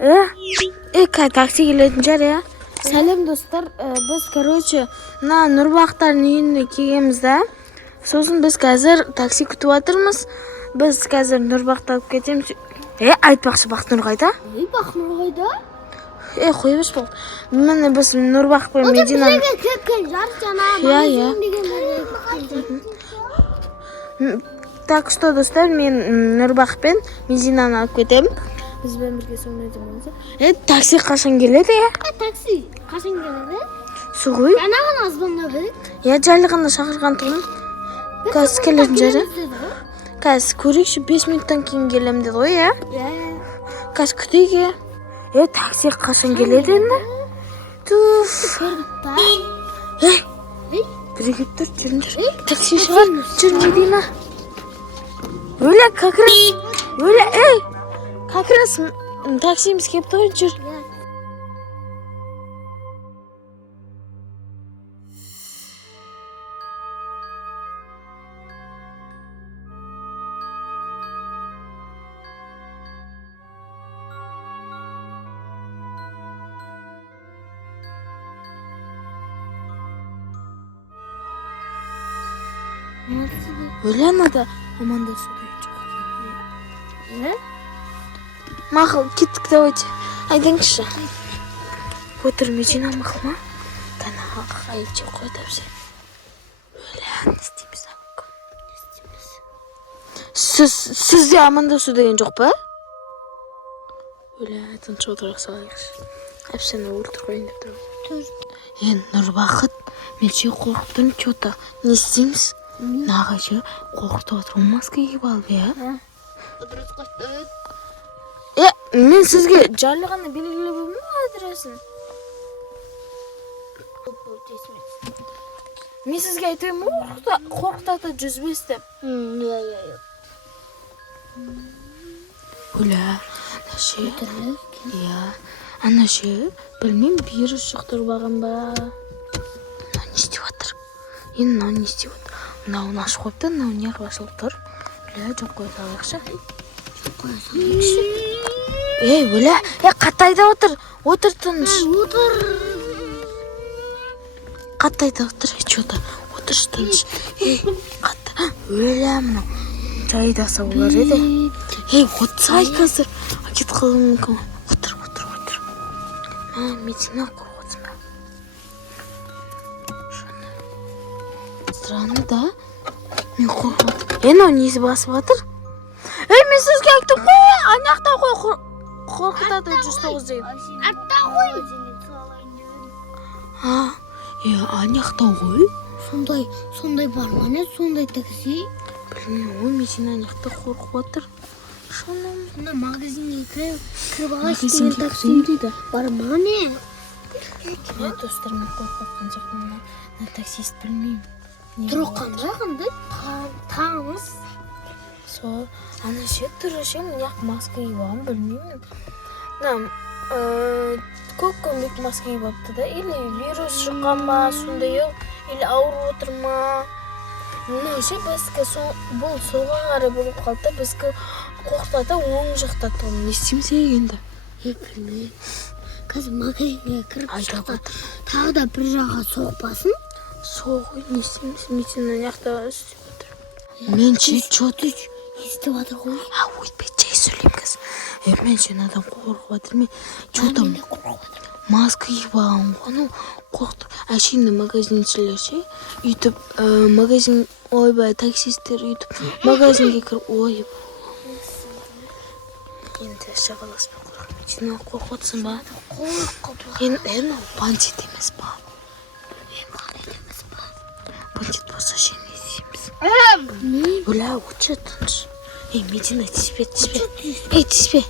Такси келетін шығар, иә. Сәлем достар, біз, короче, Нұрбақтардың үйіне келгенбіз да. Сосын біз қазір такси күтіп жатырмыз. Біз қазір Нұрбақты алып кетеміз. Айтпақшы, Бақтынұр қайда? Бақтынұр қайда? Қой беш бол. Міне біз Нұрбақ пен Мединаны... Ол бізге кеткен жар жана. Так что, достар, мен Нұрбақ пен Мединаны алып кетемін. Бізбен бірге соңдайды болса. Такси қашан келеді, е? Такси қашан келеді? Суғой? Жаңа ғана азбанда бедік. Жайлы ғана шақырған тұғын. Қазір келетін жәрі. Қазір көрейікші 5 минуттан кейін келем деді ғой, е? Қазір күтейге. Такси қашан келеді енді? Туф. Бірігіп тұр, жүріңдер. Такси шығар, жүр Медина. Öyle kakras. Öyle kakras. Taksimiz kelip turib jur. Öyle anada amandasın. Мақыл, кеттік, давайте. Айдыңызшы. Отыр Медина мақыл ма? Танаға қайытшы қойдап жер. Өлі, не істейміз абық? Сізде амандасу деген жоқ па? Өлі, тыншы отырақ салайықшы. Әпсені өлтір қойын деп тұрып. Нұрбақыт, мен ше қорқып тұрмын, че-то. Не істейміз? Наға ше қорқытып отыр. Маска киіп алып, я? Мен сізге жайлы ғана белгілі бөлмей адресін. Мен сізге айтайым қорқытаты жүзбес деп. Оля, нашы? Анашы, білмейм, вирус жұқтырбаған ба? Мынау не істеп жатыр? Мынау не істеп жатыр? Мынауын ашып қойыпты, мынау не қылашылып тұр? Оля, жоқ қоя салайықшы. Оля, қатайда отыр. Отыр тыныш. Отыр. Қатайда отыр, че-то. Отыр тыныш. Қатта. Оля, мынау. Жайдаса олар еді. Отсай қазір. Кет қалуы мүмкін. Отыр. Медина қорқытсын ба? Странно, да? Мен қорқытым. Мынау несі басып жатыр? Мен сізге айттым ғой, анақта ғой қорқытады 109 деген. Артта ғой. Анақта ғой. Сондай бар ма не? Сондай такси? Білмеймін, ол Медина анақта қорқып жатыр. Сонда магазинге кіріп алайық деген такси бар ма не? Достармен қорқып жатқан таксист білмеймін. Тұрып қандай? Таңыз. Ана ше тұры ше мұнақ маска киіп алған білмеймін. Көп көмек маска киіп алыпты да, или вирус шыққан ба, сондай ау, или ауырып отыр ма. Мына ше бізгі бұл солға қарай болып қалды, бізгі қорқытады, оң жақта тұғын. Не істейміз енді? Білмеймін. Қазір магазинге кіріп шықты. Тағы да бір жаққа соқпасын. Соғой, не істейміз? Медина яқта істеп отыр. Мен ше, че-то естіп жатыр ғой. Өйтпей жай сөйлеймін қазір. Мен сен адам қорқып жатыр. Мен че-то маска киіп алған ғой. Қорқытыр. Әшейінде магазиншілер ше. Үйтіп магазин, ойбай, таксистер үйтіп магазинге кіріп, ой. Енді шағаласпен қорқып. Медина қорқып отырсың ба? Енді бандит емес ба? Бандит болса ше не істейміз? Бля, учы тыныш. Медина, тиспе. Тиспе.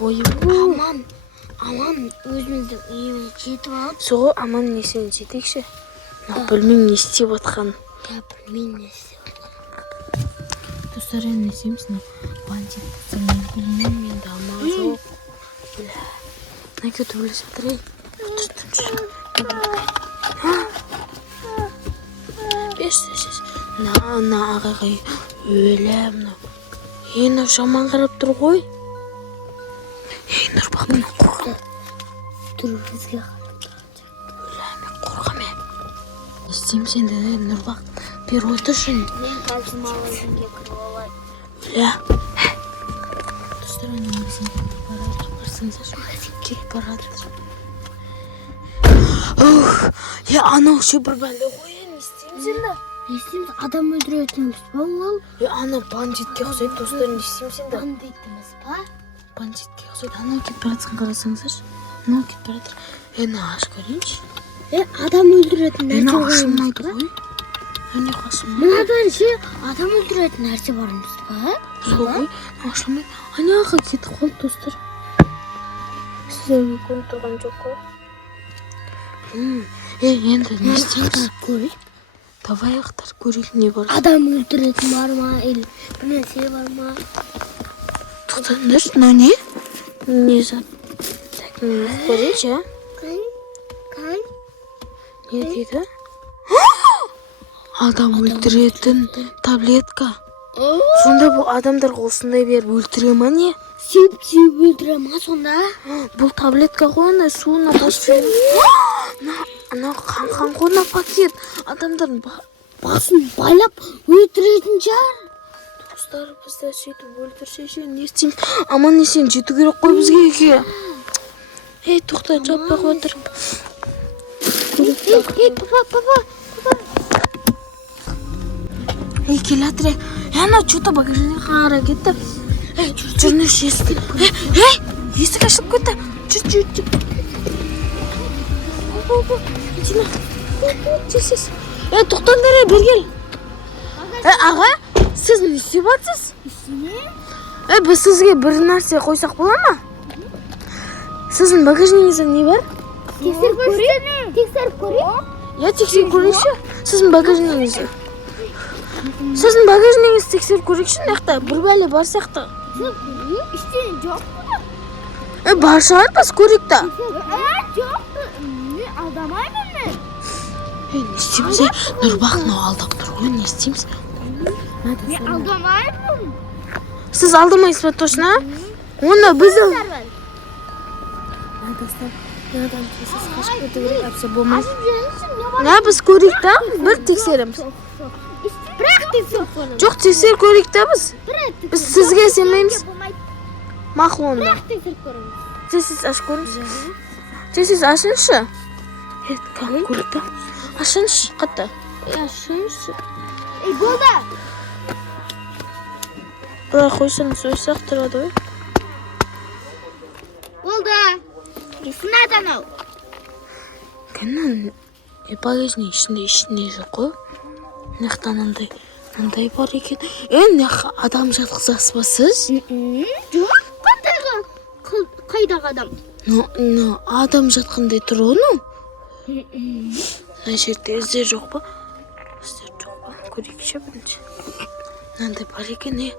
Ой, аман өзіміздің үйіміз жетіп алып. Соғы аман несен жетекші. Білмеймін не істеп отқан. Білмеймін не істеп отқан. Достар, не істейміз? Бандит болса мен білмеймін, енді аман жоқ. Бля, не көті білесіп отыр, Отыр тыныш. Бешті. Ағағай өлі мұнау. Жаман қарап тұр ғой. Нұрбақ, мен қорқам. Dur bizga Мен қорқам. Не істеймін сенде, Нұрбақ? Бері отыршы. men hozir magazinga kirib olay. Достар, ана магазинге барсаңыздар. Кетіп барады. Анау ше бір бәле ғой. Не істеймін сенде? Ne isteyimiz adam öldürüyorsunuz ba ol. Ана бандитке ұқсайды, достар, не істеймін сенде? Banditimiz ba. Бандитке ұқсайды. Анау кетіп баратқан қарасаңыздар. Анау кетіп баратыр. Аш көрейінші. Adam öldürüyorsun Мені nerede ашылмайды var? ғой. Мені ашылмайды. Mınadan şey adam öldürüyorsun nerede varmış ba? Сол ғой, ашылмайды. Аняға кетіп қалды, достар. Сіздерге көрініп тұрған жоқ қой. Енді не істейміз? Görüp. Давай ақтар көрейік не бар. Adam öldürüyorsun var mı? El bir şey var mı? Тоқтаңдар, мынау не? Не зат? Так, мен көрейінші, а? Kan? Не дейді? Адам өлтіретін таблетка. Сонда бұл адамдарға осындай беріп өлтіре ма не? Sip öldürüyorum ha sonda. Бұл таблетка ғой, ана суына басып. Ана қан ғой, ана пакет. Адамдардың Basın baylap öldürüyorsun çağır. Достар, бізді сөйтіп өлтірсе ше, не істейміз? Аман есен жету керек қой бізге. Тоқта, жаппай отыр. Papa. Кел атыр. Ана что-то багажіне қара кетті. Жүрініш есік. Есік ашылып кетті. Жүр. Дина. Тез. Тоқтаңдар, бер кел. Аға, сіз не істеп жатсыз? Біз сізге бір нәрсе қойсақ бола ма? Сіздің багажнигіңізде не бар? Тексеріп көрейін. Тексеріп көрейін. Тексеріп көрейікші. Сіздің багажнигіңізді. Сіздің багажнигіңізді тексеріп көрейікші, мынақта бір бәле бар сияқты. İşte yok. Бар шығар, біз көрейік та. Yok. Aldamaydım ben. Не істейміз? Нұрбақ, мынау алдап тұр ғой, не істейміз? Ben aldamaydım. Сіз алдамайсыз ба, точно? Онда біз Ядан тесіз қашып кету керек, әпсе болмайды. Біз көрейік та, бір тексереміз. Bırak telefonu. Жоқ, тексер көрейік та біз. Біз сізге сенбейміз. Мақұл онда. Bırak telefonu. Тесіз ашып көріңіз. Тесіз ашыңызшы. Көрейік та. Ашыңызшы, қатта. Ашыңызшы. Болды. Бұлай қойсаңыз өсақ тұрады ғой. Болды. Несін адан ау? Кәнен, багажның ішінде жоқ қой. Нақтан андай бар екен. Адам жатқызасыз ба сіз? Жоқ. Қайдағы адам? Адам жатқандай тұр оны. Мына жерде іздер жоқ па? Іздер жоқ па? Көрейікші бірінші. Мынандай бар екен,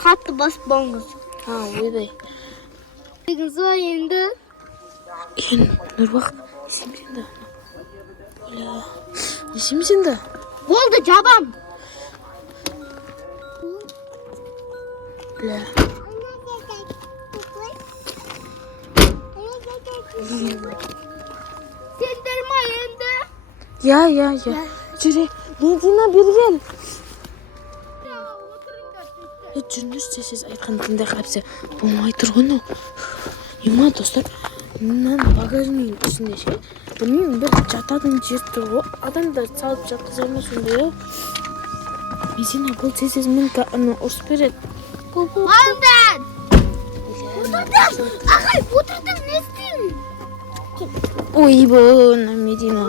Қатты басып болыңыз. Ойбай. Дегіңіз ба енді? Нұрбақ, несем сенді? Несем сенді? Болды, жабам. Бля. Сендірма енді. Я. Жүре, Медина берген. Жүріңізші, сіз айтқан тыңдай қапсы болмай тұрғыны. Ема, достар, мынан багажның ішінде ше, білмеймін, бір жататын жер тұр ғой. Адамдар салып жатқыза ма сондай? Медина, бұл тез мен ұрыс береді. Малдан. Ағай, отырдым, не істеймін? Ойбай, Медина.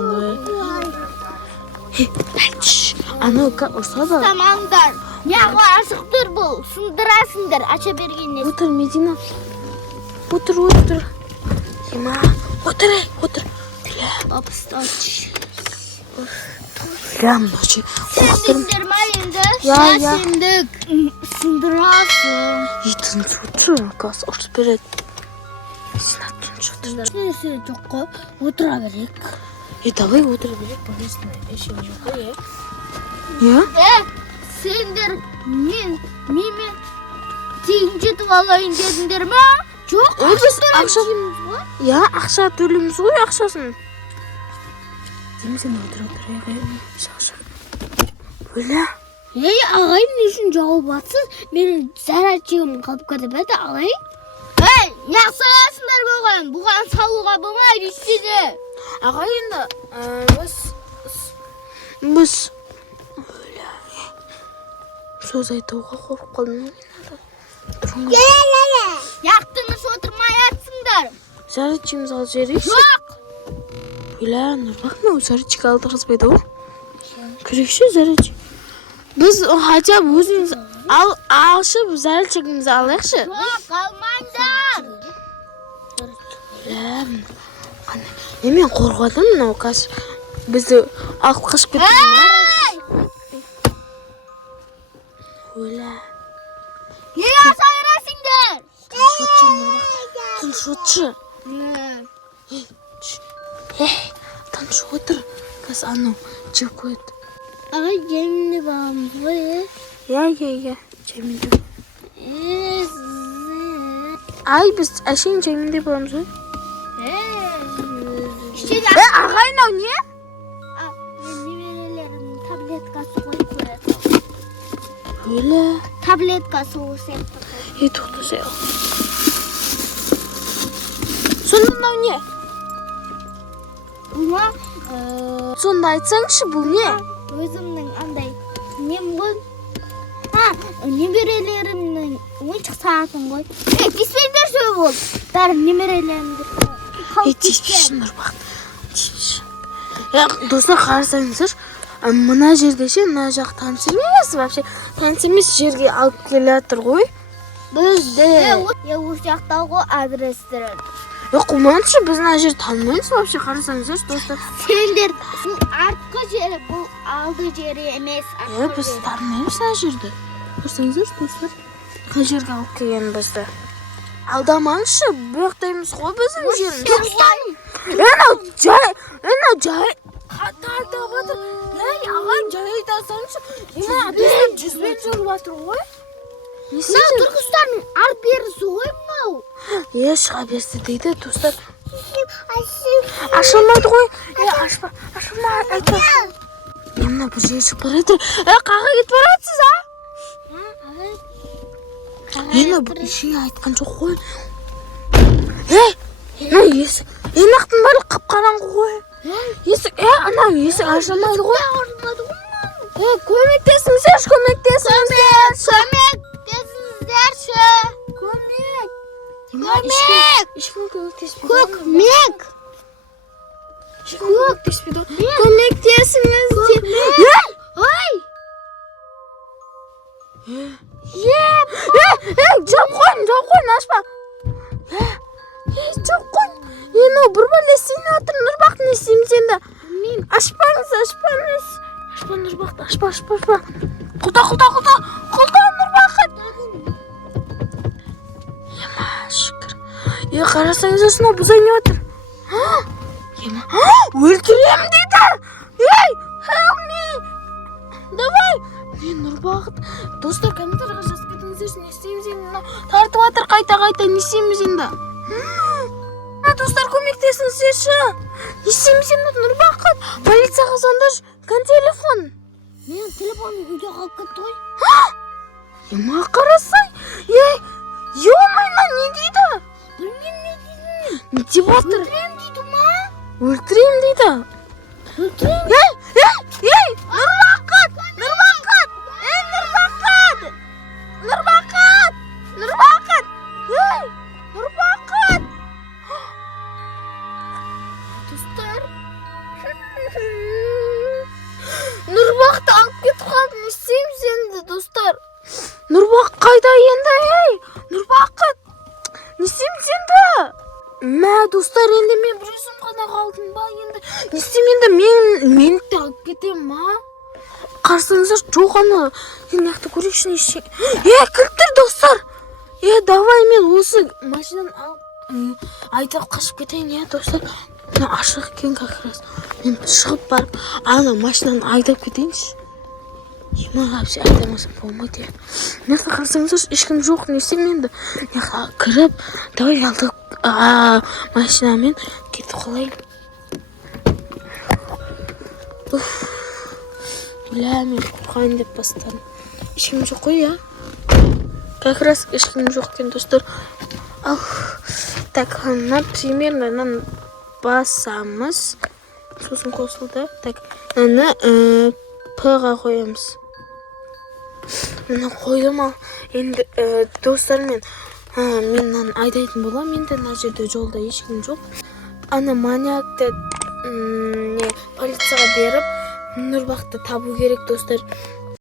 Анау ұрсады. Тамамдар. Яғы ашықтыр бұл. Сындырасыңдар, аша бергеннен. Отыр, Медина. Отыр. Ема, отыр. Апстач. Бля, мынау қорықтырым. Сендірма енді. Я. Сендік. Сындырасың. Тыныш отыр, газ ұрыс береді. Медина, тыныш отыр. Несі жоқ қой, отыра берек. Давай отыра берек, багажның ішінде жоқ қой, Сендір, мен. тегін жетіп алайын дедіңдер ме? Жоқ, біз ақша ғой. иә ақша төлейміз ғой ақшасын. Демсен отырайық. Бөля. Ей, ағай, не үшін жауып атсыз? Менің зарядчигім қалып кетіп еді, ағай. Ей, яқсаласыңдар болған. Бұған салуға болмайды істеді. Ағай енді біз сөз айтуға қорқып қалдым. Яқтыңыз отырмай атсыңдар. Зарядчигіміз алып жіберейікші. Жоқ. Бөля, Нұрбақ мынау зарядчик алдырғызбайды ғой. Керекші зарядчик. Біз хотя бы өзіміз алшып зарядчигімізді алайықшы. Жоқ, алмаңдар. Бөля, немен қорқадым мынау қазір. Бізді алып қашып кетті ма? Бөля. Ей, асайрасыңдар. Шотшы Нұрбақ. Шотшы. Таншы отыр. Қазір анау жеп қояды. Ағай, жемінде бағамыз ғой, Иә. Жемінде. Ай, біз әшейін жемінде боламыз ғой. Ағайнау не? Немерелерім таблеткасы ғой көреді. Өлі. Таблеткасы осы епті. Тоқты сәй. Сонда мынау не? Бұма Сонда айтсаңшы, бұл не? өзімнің андай нем ғой. Немерелерімнің ойыншық сағатым ғой. Теспеңдер сөй бол. Бәрі немерелерімді. Теспешін Нұрбақ. Достар қарасаңыздар, мына жерде ше, мына жақ таныс емес, вообще таныс емес жерге алып келе жатыр ғой. Бізді. Осы жақтағы ғой адрестері. Құманшы, біз мына жер танымаймыз, вообще қарасаңыздар, достар. Сендер бұл артқы жері, бұл алды жері емес. Біз танымаймыз мына жерді. Көрсеңіздер, достар, қай жерге алып келген бізді. Алдамаңшы, бұяқтаймыз ғой біздің жеріміз. Енау жай тартап жатыр. Ағай жай айтасаңшы. Достар 100 метр жүріп жатыр ғой. Мынау Түркістанның арт берісі ғой мынау. Шыға берсі дейді, достар. Ашылмайды ғой. Ашылма, айтты. Мына бір жер шығып барады. Қаға кетіп баратсыз, а? Бір ішіне айтқан жоқ қой. Есік. Енақтың барлық қап-қараңғы ғой. Есік, анау есік ашылмайды ғой. Көмектесіңіздерші. Ешкім көмектеспейді. Көмектесіңіздер. Жауып қойын, ашпа. Жауып қойын. Енау бір бәле сені отыр, Нұрбақ, не істейміз енді? Ашпаңыз. Ашпа, Нұрбақты, ашпа. Құлта, Нұрбақыт. Шүкір. Қарасаңыз осынау бұзай не отыр? Өлтірем дейді. Help me. Давай. Нұрбақыт. Достар, комментарияға жазып кетіңіздерші, не істейміз енді? Тартып атыр қайта, не істейміз енді? Достар, көмектесіңіздерші. Не істейміз енді, Нұрбақыт? Полицияға звондаш, телефон. Менің телефоным үйде қалып кетті ғой. Қарасай. Ё-майна, не дейді? Білмеймін не дейді. Не деп отыр? Өлтірем дейді ма? Өлтірем дейді. Нұрбақыт. Достар. Нұрбақты алып кетіп қалды, не істейміз енді, достар? Нұрбақ қайда енді, Нұрбақыт? Не істейміз енді? Достар, енді мен бір өзім қана қалдым ба енді? Не істеймін енді, мені де алып кетем ма? Қарсаңыздар, жоқ ана, енақты көрекші не істеймін. Кілт тұр, достар. Давай мен осы машинадан алып айдап қашып кетейін, достар. Ашық екен как раз. Мен шығып барып, ана машинаны айдап кетейінші. вообще aytamasa bo'lmaydi. Narsa qilsangiz ishkim yo'q, ne istayman endi. Kirib, davay yaltib, mashinamen ketib qolaylik. Bilaman, qo'rqayin deb bosdim. Ishkim yo'q ya. Как раз ishkim yo'q ekan do'stlar. Так, примерно basamiz. So'zim qo'shildi. Tak, ana P-ga qo'yamiz. Mana qo'ydim. Endi do'stlar mendan aydaydim bo'lam. Menda najada yo'lda hech kim yo'q. Ana manyakda politsiyaga berib, bir vaqtda tabu kerak do'stlar.